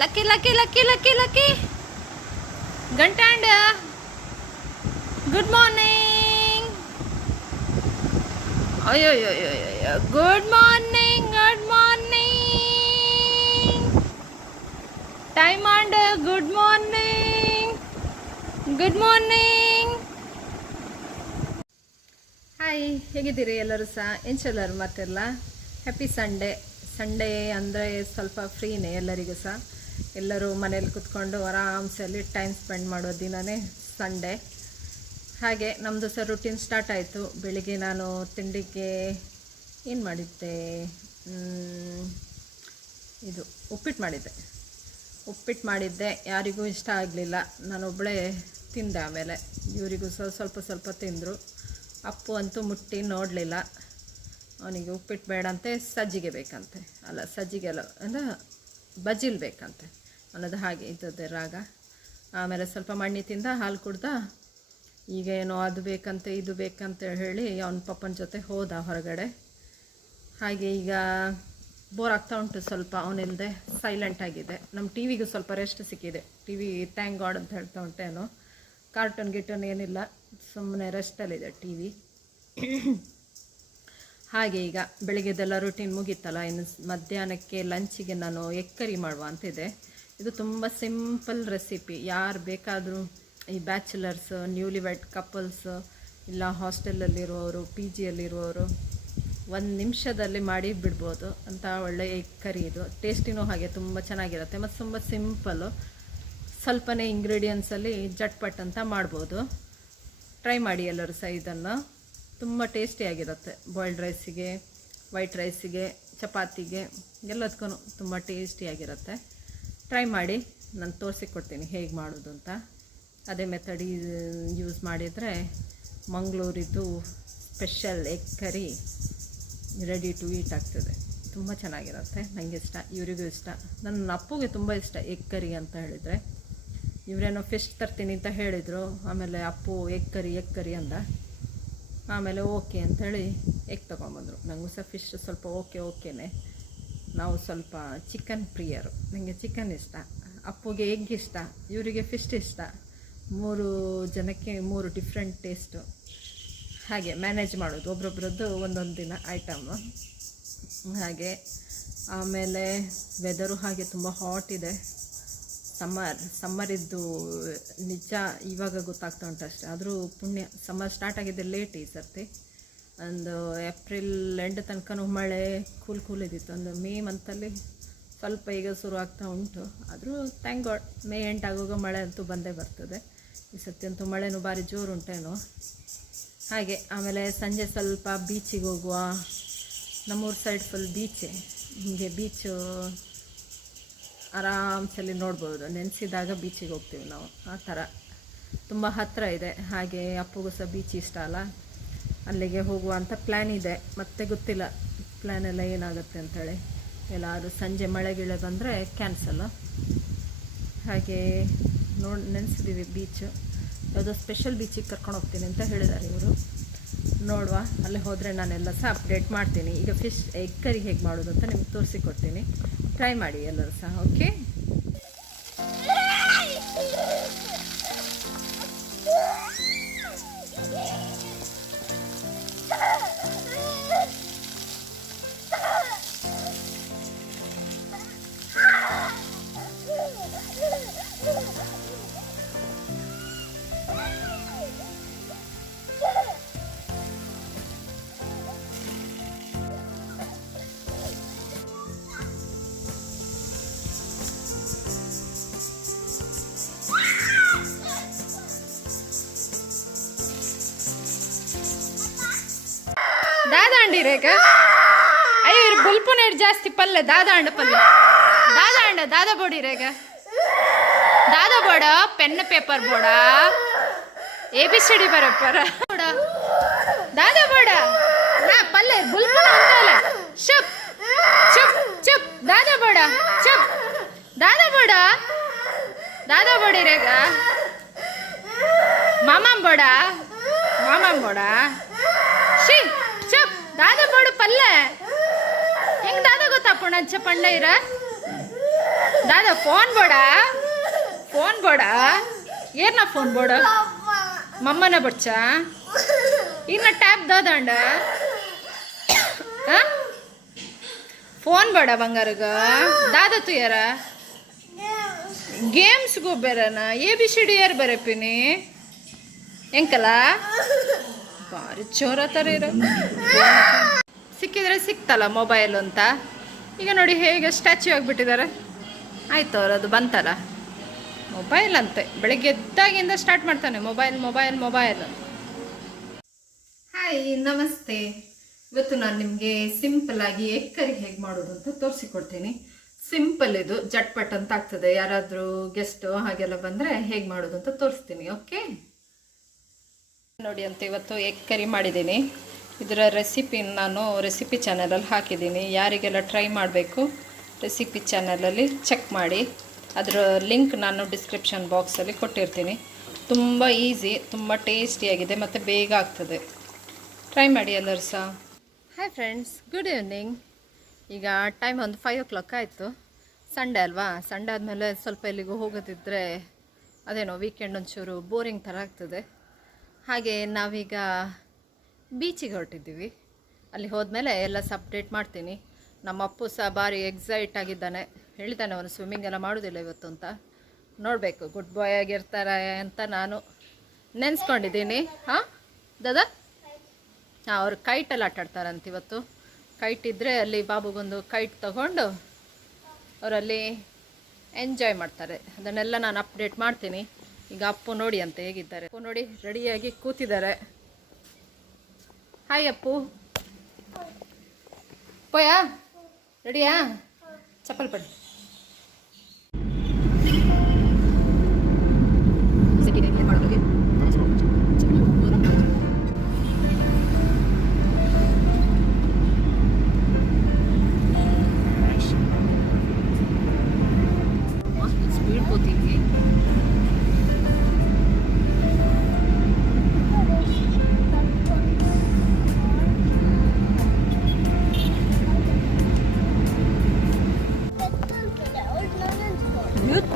Lucky lucky lucky lucky lucky ಗಂಟಾಂಡ good morning. ಅಯ್ಯೋ good morning good morning. Time and good morning good morning. Hi, ಹೇಗಿದ್ದೀರಿ ಎಲ್ಲರೂ ಸಹ? ಎಂಚೆಲ್ಲರು ಮತ್ತೆಲ್ಲ ಹ್ಯಾಪಿ ಸಂಡೇ. ಸಂಡೇ ಅಂದರೆ ಸ್ವಲ್ಪ ಫ್ರೀನೇ ಎಲ್ಲರಿಗೂ ಸಹ. ಎಲ್ಲರೂ ಮನೇಲಿ ಕೂತ್ಕೊಂಡು ಆರಾಮ್ಸೆ ಅಲ್ಲಿ ಟೈಮ್ ಸ್ಪೆಂಡ್ ಮಾಡೋ ದಿನವೇ ಸಂಡೇ. ಹಾಗೆ ನಮ್ಮದು ಸಹ ರೂಟೀನ್ ಸ್ಟಾರ್ಟ್ ಆಯಿತು. ಬೆಳಿಗ್ಗೆ ನಾನು ತಿಂಡಿಗೆ ಏನು ಮಾಡಿದ್ದೆ, ಇದು ಉಪ್ಪಿಟ್ಟು ಮಾಡಿದ್ದೆ. ಯಾರಿಗೂ ಇಷ್ಟ ಆಗಲಿಲ್ಲ, ನಾನೊಬ್ಬಳೇ ತಿಂದೆ. ಆಮೇಲೆ ಇವರಿಗೂ ಸಹ ಸ್ವಲ್ಪ ತಿಂದರು. ಅಪ್ಪು ಅಂತೂ ಮುಟ್ಟಿ ನೋಡಲಿಲ್ಲ. ಅವನಿಗೆ ಉಪ್ಪಿಟ್ಟು ಬೇಡಂತೆ, ಸಜ್ಜಿಗೆ ಬೇಕಂತೆ. ಸಜ್ಜಿಗೆ ಅಲ್ಲ ಅಂದರೆ ಬಜ್ಜಿಲ್ ಬೇಕಂತೆ ಅನ್ನೋದು. ಹಾಗೆ ಇದ್ದದ್ದೇ ರಾಗ. ಆಮೇಲೆ ಸ್ವಲ್ಪ ಮಣ್ಣಿ ತಿಂದ, ಹಾಲು ಕುಡ್ದ. ಈಗ ಏನೋ ಅದು ಬೇಕಂತೆ ಇದು ಬೇಕಂತ ಹೇಳಿ ಅವನ ಪಪ್ಪನ ಜೊತೆ ಹೋದ ಹೊರಗಡೆ. ಹಾಗೆ ಈಗ ಬೋರ್ ಆಗ್ತಾ ಉಂಟು ಸ್ವಲ್ಪ. ಅವನಿಲ್ಲದೆ ಸೈಲೆಂಟ್ ಆಗಿದೆ. ನಮ್ಮ ಟಿ ವಿಗೂ ಸ್ವಲ್ಪ ರೆಸ್ಟ್ ಸಿಕ್ಕಿದೆ. ಟಿ ವಿ ಥ್ಯಾಂಕ್ ಗಾಡ್ ಅಂತ ಹೇಳ್ತಾ ಉಂಟೇನೋ. ಕಾರ್ಟೂನ್ ಗಿಟೂನ್ ಏನಿಲ್ಲ, ಸುಮ್ಮನೆ ರೆಸ್ಟಲ್ಲಿದೆ ಟಿ ವಿ. ಹಾಗೆ ಈಗ ಬೆಳಿಗ್ಗೆದೆಲ್ಲ ರೂಟೀನ್ ಮುಗೀತಲ್ಲ. ಇನ್ನು ಮಧ್ಯಾಹ್ನಕ್ಕೆ ಲಂಚಿಗೆ ನಾನು ಎಗ್ ಕರಿ ಮಾಡುವ ಅಂತಿದೆ. ಇದು ತುಂಬ ಸಿಂಪಲ್ ರೆಸಿಪಿ. ಯಾರು ಬೇಕಾದರೂ, ಈ ಬ್ಯಾಚುಲರ್ಸ್, ನ್ಯೂಲಿ ವೆಡ್ ಕಪಲ್ಸ್, ಇಲ್ಲ ಹಾಸ್ಟೆಲಲ್ಲಿರುವವರು, ಪಿ ಜಿಯಲ್ಲಿರುವವರು 1 ನಿಮಿಷದಲ್ಲಿ ಮಾಡಿ ಬಿಡ್ಬೋದು ಅಂತ ಒಳ್ಳೆ ಎಗ್ ಕರಿ ಇದು. ಟೇಸ್ಟಿನೂ ಹಾಗೆ ತುಂಬ ಚೆನ್ನಾಗಿರುತ್ತೆ ಮತ್ತು ತುಂಬ ಸಿಂಪಲ್ಲು. ಸ್ವಲ್ಪನೇ ಇಂಗ್ರೀಡಿಯೆಂಟ್ಸಲ್ಲಿ ಜಟ್ಪಟ್ ಅಂತ ಮಾಡ್ಬೋದು. ಟ್ರೈ ಮಾಡಿ ಎಲ್ಲರೂ ಸಹ ಇದನ್ನು. ತುಂಬ ಟೇಸ್ಟಿಯಾಗಿರುತ್ತೆ. ಬಾಯ್ಲ್ಡ್ ರೈಸಿಗೆ, ವೈಟ್ ರೈಸಿಗೆ, ಚಪಾತಿಗೆ ಎಲ್ಲದಕ್ಕೂ ತುಂಬ ಟೇಸ್ಟಿಯಾಗಿರುತ್ತೆ. ಟ್ರೈ ಮಾಡಿ. ನಾನು ತೋರಿಸಿಕೊಡ್ತೀನಿ ಹೇಗೆ ಮಾಡೋದು ಅಂತ. ಅದೇ ಮೆಥಡ್ ಯೂಸ್ ಮಾಡಿದರೆ ಮಂಗಳೂರಿದ್ದು special egg curry ready to eat ಆಗ್ತದೆ. ತುಂಬ ಚೆನ್ನಾಗಿರುತ್ತೆ. ನನಗೆ ಇಷ್ಟ, ಇವರಿಗೂ ಇಷ್ಟ. ನನ್ನ ಅಪ್ಪುಗೆ ತುಂಬ ಇಷ್ಟ ಎಗ್ ಕರಿ ಅಂತ ಹೇಳಿದರೆ. ಇವರೇನೋ ಫಿಶ್ ತರ್ತೀನಿ ಅಂತ ಹೇಳಿದರು. ಆಮೇಲೆ ಅಪ್ಪು ಎಗ್ ಕರಿ ಅಂದ. ಆಮೇಲೆ ಓಕೆ ಅಂಥೇಳಿ ಎಗ್ ತೊಗೊಂಬಂದರು. ನನಗೂ ಸಹ ಫಿಶ್ ಸ್ವಲ್ಪ ಓಕೆನೇ. ನಾವು ಸ್ವಲ್ಪ ಚಿಕನ್ ಪ್ರಿಯರು. ನನಗೆ ಚಿಕನ್ ಇಷ್ಟ, ಅಪ್ಪುಗೆ ಎಗ್ ಇಷ್ಟ, ಇವರಿಗೆ ಫಿಶ್ ಇಷ್ಟ. 3 ಜನಕ್ಕೆ 3 ಡಿಫ್ರೆಂಟ್ ಟೇಸ್ಟು. ಹಾಗೆ ಮ್ಯಾನೇಜ್ ಮಾಡೋದು, ಒಬ್ರೊಬ್ರದ್ದು ಒಂದೊಂದು ದಿನ ಐಟಮು ಹಾಗೆ. ಆಮೇಲೆ ವೆದರು ಹಾಗೆ ತುಂಬ ಹಾಟ್ ಇದೆ. ಸಮ್ಮರಿದ್ದು ನಿಜ ಇವಾಗ ಗೊತ್ತಾಗ್ತಾ ಉಂಟು ಅಷ್ಟೇ. ಆದರೂ ಪುಣ್ಯ, ಸಮ್ಮರ್ ಸ್ಟಾರ್ಟ್ ಆಗಿದೆ ಲೇಟ್ ಈ ಸರ್ತಿ. ಒಂದು ಏಪ್ರಿಲ್ ಎಂಡ್ ತನಕನೂ ಮಳೆ ಕೂಲ್ ಇದ್ದಿತ್ತು. ಒಂದು ಮೇ ಮಂತಲ್ಲಿ ಸ್ವಲ್ಪ ಈಗ ಶುರು ಆಗ್ತಾ ಉಂಟು. ಆದರೂ ಥ್ಯಾಂಕ್ ಗಾಡ್, ಮೇ ಎಂಡ್ ಆಗುವಾಗ ಮಳೆ ಅಂತೂ ಬಂದೇ ಬರ್ತದೆ. ಈ ಸರ್ತಿ ಅಂತೂ ಮಳೆನೂ ಭಾರಿ ಜೋರು ಉಂಟೇನೋ. ಹಾಗೆ ಆಮೇಲೆ ಸಂಜೆ ಸ್ವಲ್ಪ ಬೀಚಿಗೆ ಹೋಗುವ. ನಮ್ಮೂರ ಸೈಡ್ ಫುಲ್ ಬೀಚೆ. ಹೀಗೆ ಬೀಚು ಆರಾಮ್ಸಲ್ಲಿ ನೋಡ್ಬೋದು. ನೆನೆಸಿದಾಗ ಬೀಚಿಗೆ ಹೋಗ್ತೀವಿ ನಾವು. ಆ ಥರ ತುಂಬ ಹತ್ತಿರ ಇದೆ. ಹಾಗೆ ಅಪ್ಪುಗೂ ಸಹ ಬೀಚ್ ಇಷ್ಟ ಅಲ್ಲ. ಅಲ್ಲಿಗೆ ಹೋಗುವ ಅಂತ ಪ್ಲ್ಯಾನ್ ಇದೆ. ಮತ್ತೆ ಗೊತ್ತಿಲ್ಲ ಪ್ಲ್ಯಾನೆಲ್ಲ ಏನಾಗುತ್ತೆ ಅಂಥೇಳಿ. ಎಲ್ಲಾದರೂ ಸಂಜೆ ಮಳೆಗಿಳೆ ಬಂದರೆ ಕ್ಯಾನ್ಸಲ್ಲು. ಹಾಗೆ ನೆನೆಸಿದ್ದೀವಿ ಬೀಚು. ಯಾವುದೋ ಸ್ಪೆಷಲ್ ಬೀಚಿಗೆ ಕರ್ಕೊಂಡು ಹೋಗ್ತೀನಿ ಅಂತ ಹೇಳಿದ್ದಾರೆ ಇವರು. ನೋಡುವ, ಅಲ್ಲಿ ಹೋದರೆ ನಾನೆಲ್ಲ ಸಹ ಅಪ್ಡೇಟ್ ಮಾಡ್ತೀನಿ. ಈಗ ಫಿಶ್ ಎಗ್ ಕರಿ ಹೇಗೆ ಮಾಡೋದು ಅಂತ ನಿಮ್ಗೆ ತೋರಿಸಿಕೊಡ್ತೀನಿ. ಟ್ರೈ ಮಾಡಿ ಎಲ್ಲರೂ ಸಹ. ಓಕೆ, ದಾದಾಂಡಿ ರೇಗ. ಅಯ್ಯೋ ಇವ್ರು ಬುಲ್ಪುನೇಟ್ ಜಾಸ್ತಿ ಪಲ್ಲೆ. ದಾದಾಂಡ ಪಲ್ಲೆ, ದಾದಾ ಬೋಡಿ ರೇಗ. ದಾದಾ ಬೋಡ ಪೆನ್ ಪೇಪರ್ ಬೋಡ ABCD ಬರಪ್ಪರ ಬೋಡ. ದಾದಾ ಬೋಡ ನಾ ಪಲ್ಲೆ ಬುಲ್ಪುನ ಅಂತಲ್ಲ. ಶಪ್ ಚುಪ್ ಚುಪ್. ದಾದಾ ಬೋಡ ಚುಪ್. ದಾದಾ ಬೋಡಿ ರೇಗ. ಮಾಮಾಂ ಬೋಡ ಶಿ ಚುಪ್. ದಾದಾ ಬೋಡು ಪಲ್ಲೆ ಹೆಂಗೆ ದಾದಾ ಗೊತ್ತಪ್ಪ ನಂಚ ಪಂಡ ಇರ. दादा फोन बोड़ा ಏನ ಫೋನ್ ಬೋಡ ಮಮ್ಮನ ಬಚ್ಚ ಇನ್ನ ಟ್ಯಾಬ್ ದಾದಂಡ ಫೋನ್ ಬೋಡ ಬಂಗಾರಗ ದಾದ ತು ಯಾರ ಗೇಮ್ಸ್ ಗೋ ಬೇರನ ABCD ಯಾರು ಬರಪಿನಿ ಎಂಕಲ ಬಾರಿ ಚೋರ ತರ ಇರೋ ಸಿಕ್ಕಿದ್ರೆ ಸಿಕ್ತಲ್ಲ ಮೊಬೈಲ್ ಅಂತ ಈಗ ನೋಡಿ ಹೇಗೆ ಸ್ಟ್ಯಾಚ್ಯೂ ಆಗಿಬಿಟ್ಟಿದ್ದಾರೆ ಆಯ್ತು ಅವ್ರು ಅದು ಬಂತಲ್ಲ ಮೊಬೈಲ್ ಅಂತೆ ಬೆಳಗ್ಗೆ ಎದ್ದಾಗಿಂದ ಸ್ಟಾರ್ಟ್ ಮಾಡ್ತಾನೆ ಮೊಬೈಲ್. ಹಾಯ್ ನಮಸ್ತೆ. ಇವತ್ತು ನಾನು ನಿಮಗೆ ಸಿಂಪಲ್ ಆಗಿ ಎಗ್ ಕರಿ ಹೇಗೆ ಮಾಡೋದು ಅಂತ ತೋರಿಸಿಕೊಡ್ತೀನಿ. ಸಿಂಪಲ್ ಇದು, ಜಟ್ಪಟ್ ಅಂತ ಆಗ್ತದೆ. ಯಾರಾದರೂ ಗೆಸ್ಟ್ ಹಾಗೆಲ್ಲ ಬಂದರೆ ಹೇಗೆ ಮಾಡೋದು ಅಂತ ತೋರಿಸ್ತೀನಿ. ಓಕೆ ನೋಡಿ ಅಂತ ಇವತ್ತು ಎಗ್ ಕರಿ ಮಾಡಿದ್ದೀನಿ. ಇದರ ರೆಸಿಪಿ ನಾನು ರೆಸಿಪಿ ಚಾನಲಲ್ಲಿ ಹಾಕಿದ್ದೀನಿ. ಯಾರಿಗೆಲ್ಲ ಟ್ರೈ ಮಾಡಬೇಕು ರೆಸಿಪಿ ಚಾನಲಲ್ಲಿ ಚೆಕ್ ಮಾಡಿ. ಅದರ ಲಿಂಕ್ ನಾನು ಡಿಸ್ಕ್ರಿಪ್ಷನ್ ಬಾಕ್ಸಲ್ಲಿ ಕೊಟ್ಟಿರ್ತೀನಿ. ತುಂಬ ಈಸಿ, ತುಂಬ ಟೇಸ್ಟಿಯಾಗಿದೆ ಮತ್ತು ಬೇಗ ಆಗ್ತದೆ. ಟ್ರೈ ಮಾಡಿ ಎಲ್ಲರೂ ಸಹ. Hi friends, good evening. ಈಗ ಟೈಮ್ ಒಂದು 5 o'clock ಆಯಿತು. ಸಂಡೇ ಅಲ್ವಾ, ಸಂಡೇ ಆದಮೇಲೆ ಸ್ವಲ್ಪ ಎಲ್ಲಿಗೂ ಹೋಗೋದಿದ್ದರೆ ಅದೇನೋ ವೀಕೆಂಡ್ ಒಂಚೂರು ಬೋರಿಂಗ್ ಥರ ಆಗ್ತದೆ. ಹಾಗೆ ನಾವೀಗ ಬೀಚಿಗೆ ಹೊರಟಿದ್ದೀವಿ. ಅಲ್ಲಿ ಹೋದ್ಮೇಲೆ ಎಲ್ಲ ಅಪ್ಡೇಟ್ ಮಾಡ್ತೀನಿ. ನಮ್ಮ ಅಪ್ಪು ಸಹ ಭಾರಿ ಎಕ್ಸೈಟ್ ಆಗಿದ್ದಾನೆ. ಹೇಳಿದ್ದಾನೆ ಅವನು ಸ್ವಿಮ್ಮಿಂಗ್ ಎಲ್ಲ ಮಾಡೋದಿಲ್ಲ ಇವತ್ತು ಅಂತ. ನೋಡಬೇಕು ಗುಡ್ ಬಾಯ್ ಆಗಿರ್ತಾರೆ ಅಂತ ನಾನು ನೆನೆಸ್ಕೊಂಡಿದ್ದೀನಿ. ಹಾಂ ದಾದಾ, ಹಾಂ ಅವ್ರು ಕೈಟಲ್ಲಿ ಆಟಾಡ್ತಾರಂತ ಇವತ್ತು. ಕೈಟ್ ಇದ್ದರೆ ಅಲ್ಲಿ ಬಾಬುಗೊಂದು ಕೈಟ್ ತಗೊಂಡು ಅವರಲ್ಲಿ ಎಂಜಾಯ್ ಮಾಡ್ತಾರೆ. ಅದನ್ನೆಲ್ಲ ನಾನು ಅಪ್ಡೇಟ್ ಮಾಡ್ತೀನಿ. ಈಗ ಅಪ್ಪು ನೋಡಿ ಅಂತ ಹೇಗಿದ್ದಾರೆ. ಅಪ್ಪು ನೋಡಿ ರೆಡಿಯಾಗಿ ಕೂತಿದ್ದಾರೆ. ಹಾಯ್ ಅಪ್ಪು. ಪೋಯಾ ರೆಡಿಯಾ? ಚಪ್ಪಲ್ ಪಡಿ. ಸ್ಪೀಡ್ ಹೋಗ್ತೀವಿ.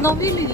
Navili.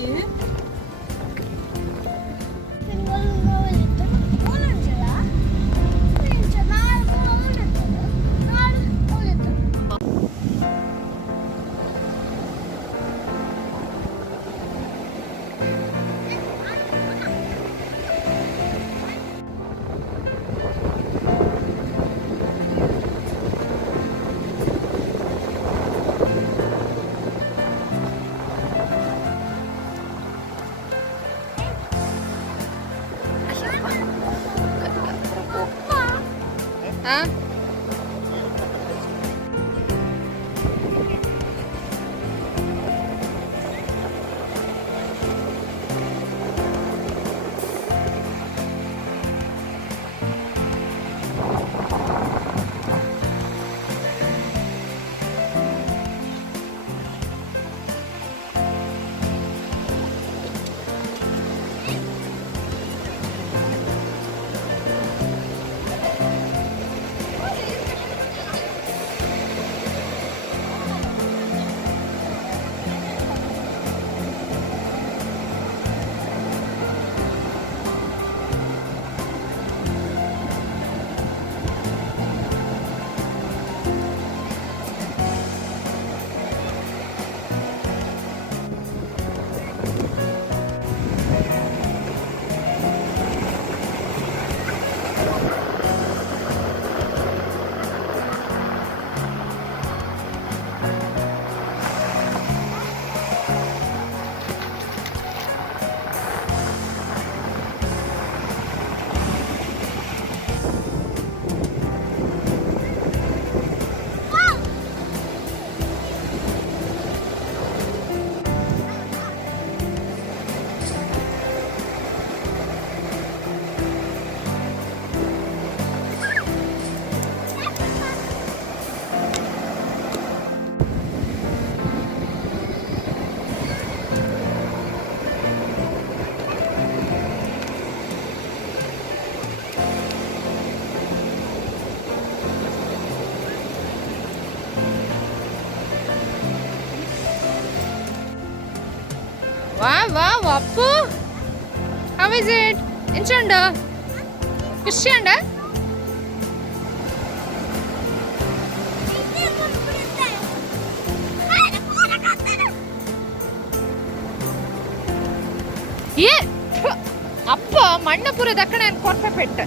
Wow, Appu. How is it? Enchanda? Kushanda? Yeah. Appa, Mannapura dakkana and korta petta.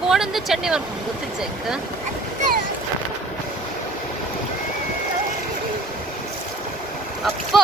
ಫೋನಂದು chutney ಮಾಡ್ಕೊಂಡು ಗೊತ್ತಿದ್ದೆ ಅಪ್ಪ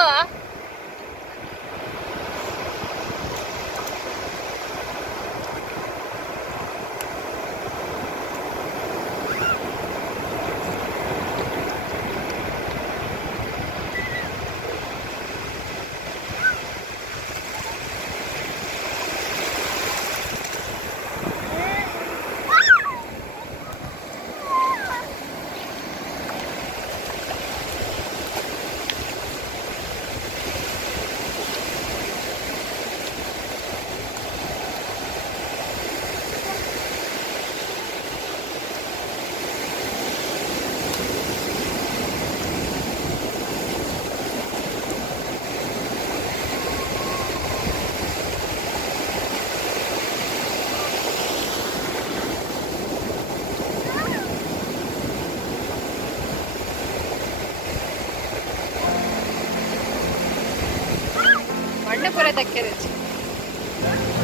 ಮಣ್ಣಪುರ ಧಕ್ಕೆ ರುಚಿ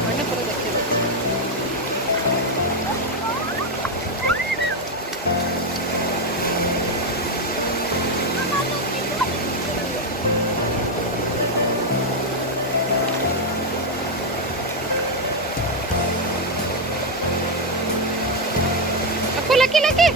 ಮಣ್ಣಪುರ ಧಕ್ಕೆ ರುಚಿ ಅಪ್ಪು ಲಕ್ಕಿ ಲಕ್ಕಿ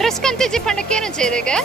ड्रेस कंती पंडकेनु चेरेगा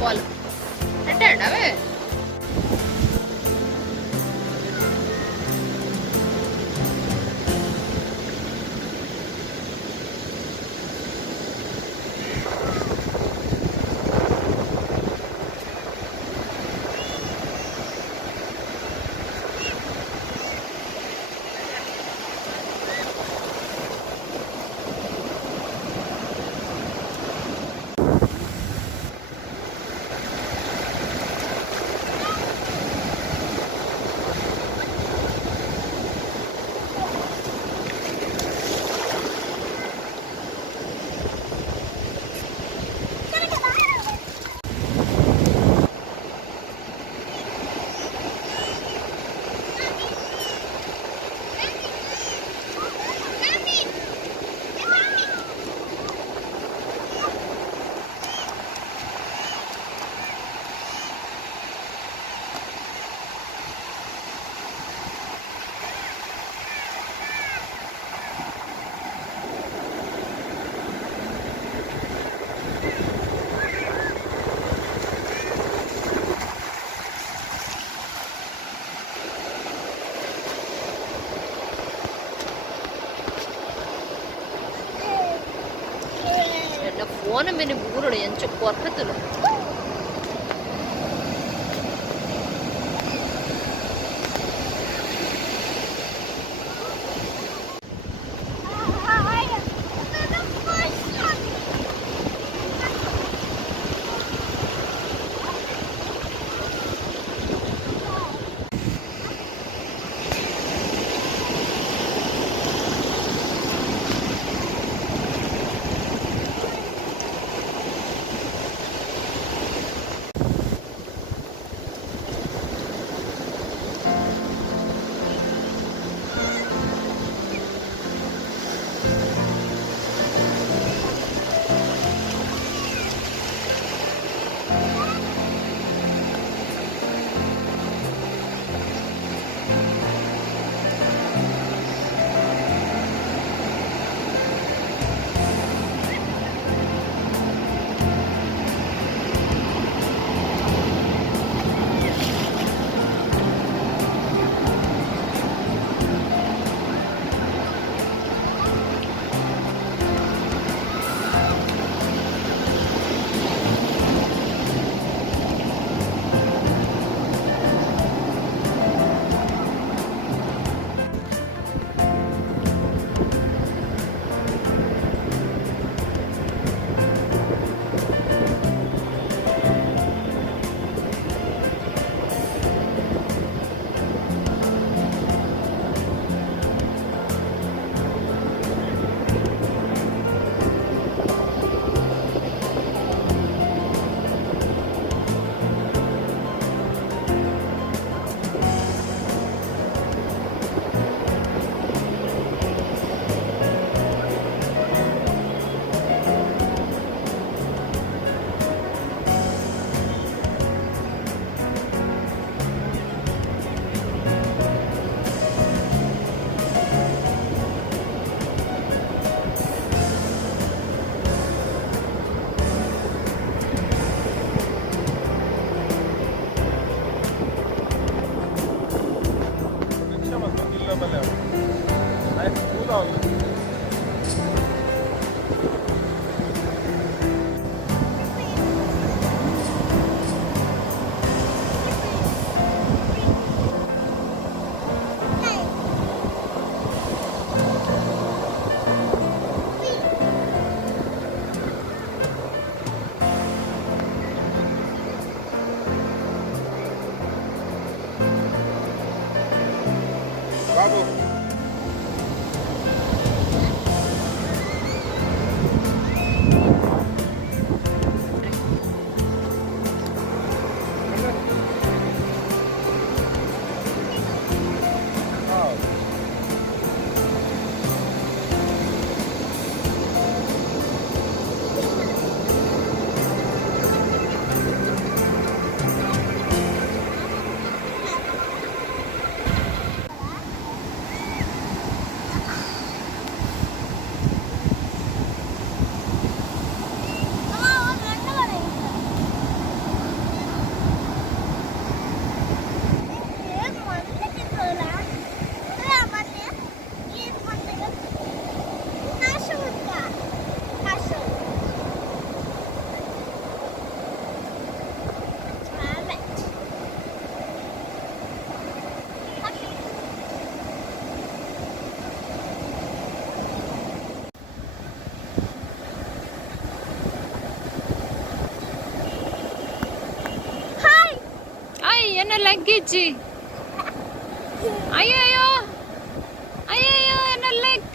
బాల్ పెట్టండి అవే. ഫോണും പിന്നെ ബൂറോട് എനിക്ക് കുറക്കത്തില്ല. ನನ್ನ ಲಗ್ಗೇಜಿ. ಅಯ್ಯಯ್ಯೋ ಅಯ್ಯಯ್ಯೋ ನನ್ನ ಲೆಗ್.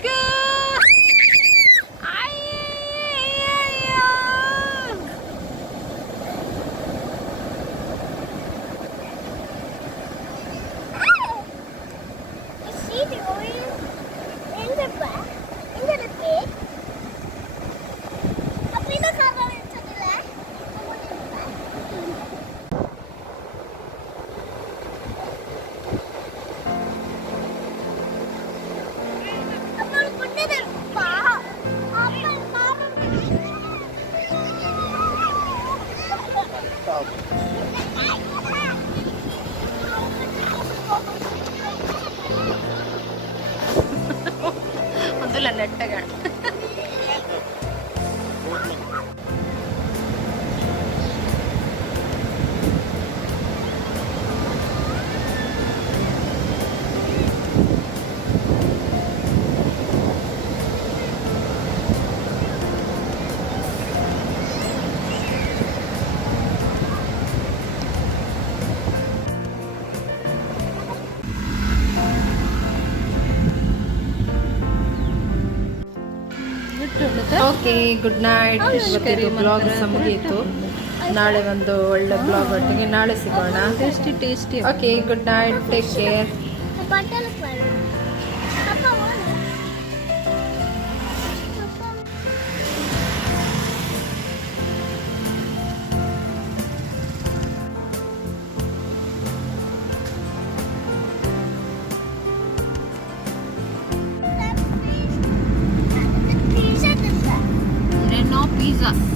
ಒಂದಲ್ಲ ನೆಟ್ಟಗ ಓಕೆ, ಗುಡ್ ನೈಟ್. ಇವತ್ತಿನ ಬ್ಲಾಗ್ ಮುಗಿಯಿತು. ನಾಳೆ ಒಂದು ಒಳ್ಳೆ ಬ್ಲಾಗ್ ಒಟ್ಟಿಗೆ ನಾಳೆ ಸಿಗೋಣ. Tasty. Okay, good night, take care. No pizza.